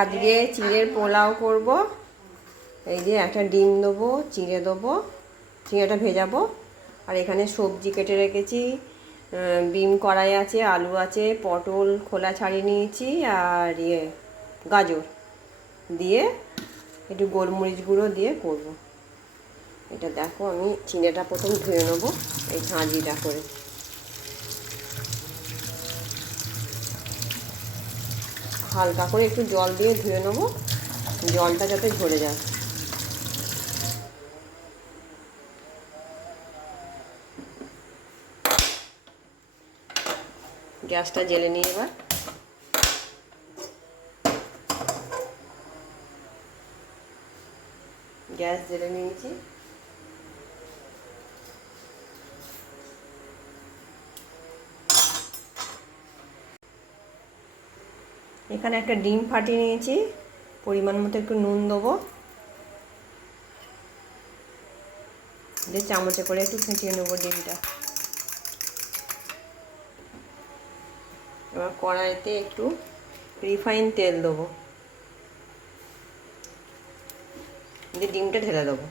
আজকে চিড়ের পোলাও করব। এই যে একটা ডিম দেবো, চিড়ে দেবো, চিড়েটা ভেজাবো। আর এখানে সবজি কেটে রেখেছি, বিম কড়াই আছে, আলু আছে, পটল খোলা ছাড়িয়ে নিয়েছি, আর গাজর দিয়ে একটু গোলমরিচ গুঁড়ো দিয়ে করব। এটা দেখো, আমি চিড়েটা প্রথম ধুয়ে নেবো এই ঝাঁঝিটা করে। হালকা করে একটু জল দিয়ে ধুয়ে নেবো, জলটা যাতে ঝরে যায়। গ্যাসটা জ্বেলে নিই এবার। গ্যাস জ্বেলে নিয়েছি। এখানে একটা ডিম ফাটিয়ে নিয়েছি, পরিমাণ মতো একটু নুন দেবো, দিয়ে চামচে করে একটু ফেটিয়ে নেবো ডিমটা। এবার কড়াইতে একটু রিফাইন তেল দেবো, দিয়ে ডিমটা ঢেলে দেবো।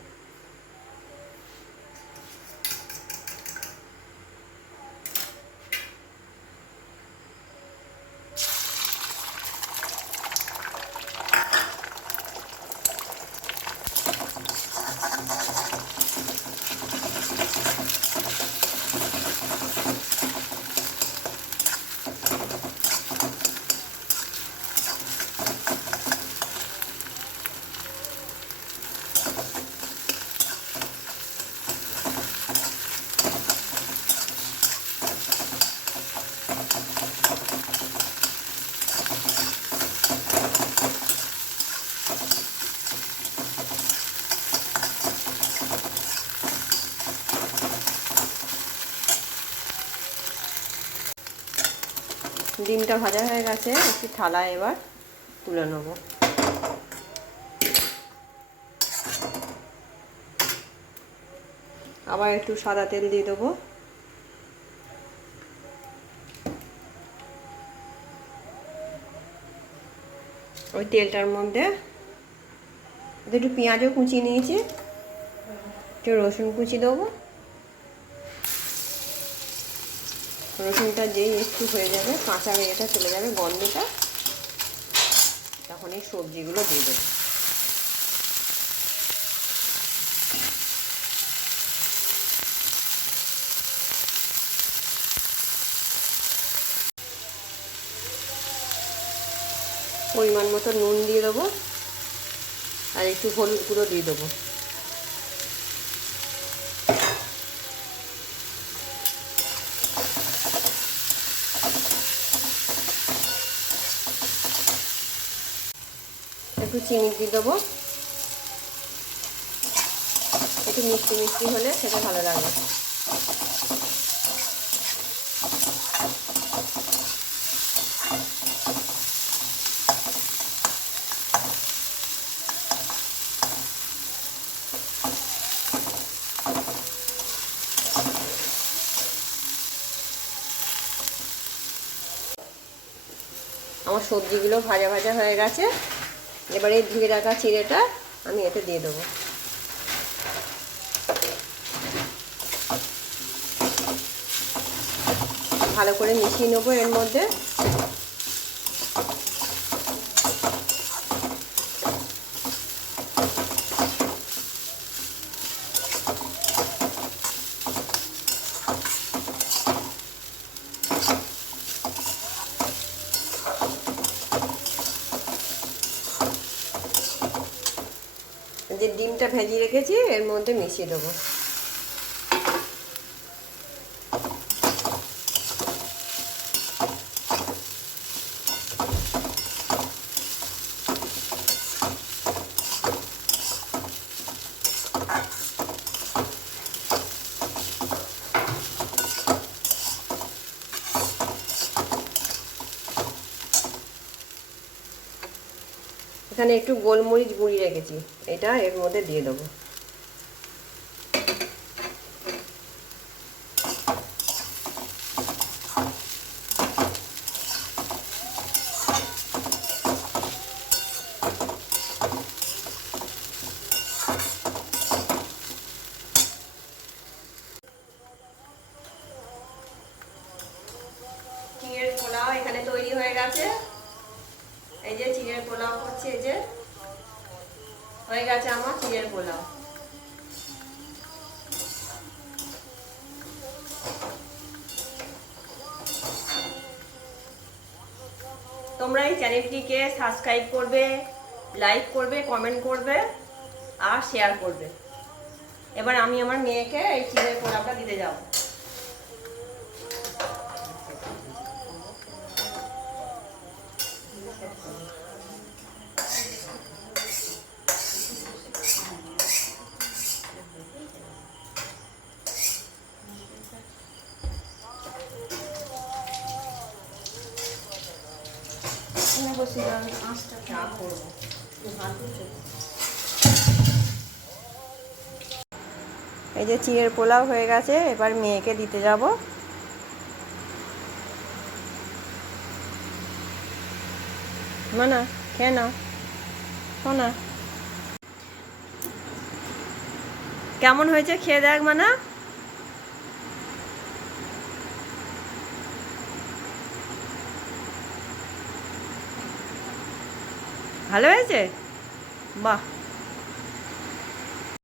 ডিমটা ভাজা হয়ে গেছে, একটু থালায় এবার তুলে নেব। আবার একটু সাদা তেল দিয়ে দেবো। ওই তেলটার মধ্যে একটু পেঁয়াজও কুচিয়ে নিয়েছি, একটু রসুন কুচি দেবো। রসুনটা যেই একটু হয়ে যাবে, কাঁচা ইয়েটা চলে যাবে, গন্ধটা, তখন এই সবজিগুলো দিয়ে দেবো। পরিমাণ মতো নুন দিয়ে দেবো, আর একটু হলুদ গুঁড়ো দিয়ে দেবো। একটু চিনি দিয়ে দেবো, একটু মিষ্টি মিষ্টি হলে খেতে ভালো লাগবে। আমার সবজিগুলো ভাজা ভাজা হয়ে গেছে। এবারে ধুয়ে রাখা চিড়েটা আমি এতে দিয়ে দেবো। ভালো করে মিশিয়ে নেবো এর মধ্যে। যে ডিমটা ভেজিয়ে রেখেছি এর মধ্যে মিশিয়ে দেবো। এখানে একটু গোলমরিচ গুঁড়ি রেখেছি, এটা এর মধ্যে দিয়ে দেবো। এখানে তৈরি হয়ে গেছে। এই যে চিড়ের পোলাও করছি, এই যে হয়ে গেছে আমার চিড়ের পোলাও। তোমরা এই চ্যানেলটিকে সাবস্ক্রাইব করবে, লাইক করবে, কমেন্ট করবে আর শেয়ার করবে। এবার আমি আমার মেয়েকে এই চিড়ের পোলাওটা দিতে যাব। এই যে চিড়ের পোলাও হয়ে গেছে, এবার মেয়েকে দিতে যাব। মানা খেয়ে নাও, শোনা কেমন হয়েছে খেয়ে দেখ মানা। ভালো হয়েছে? বাহ।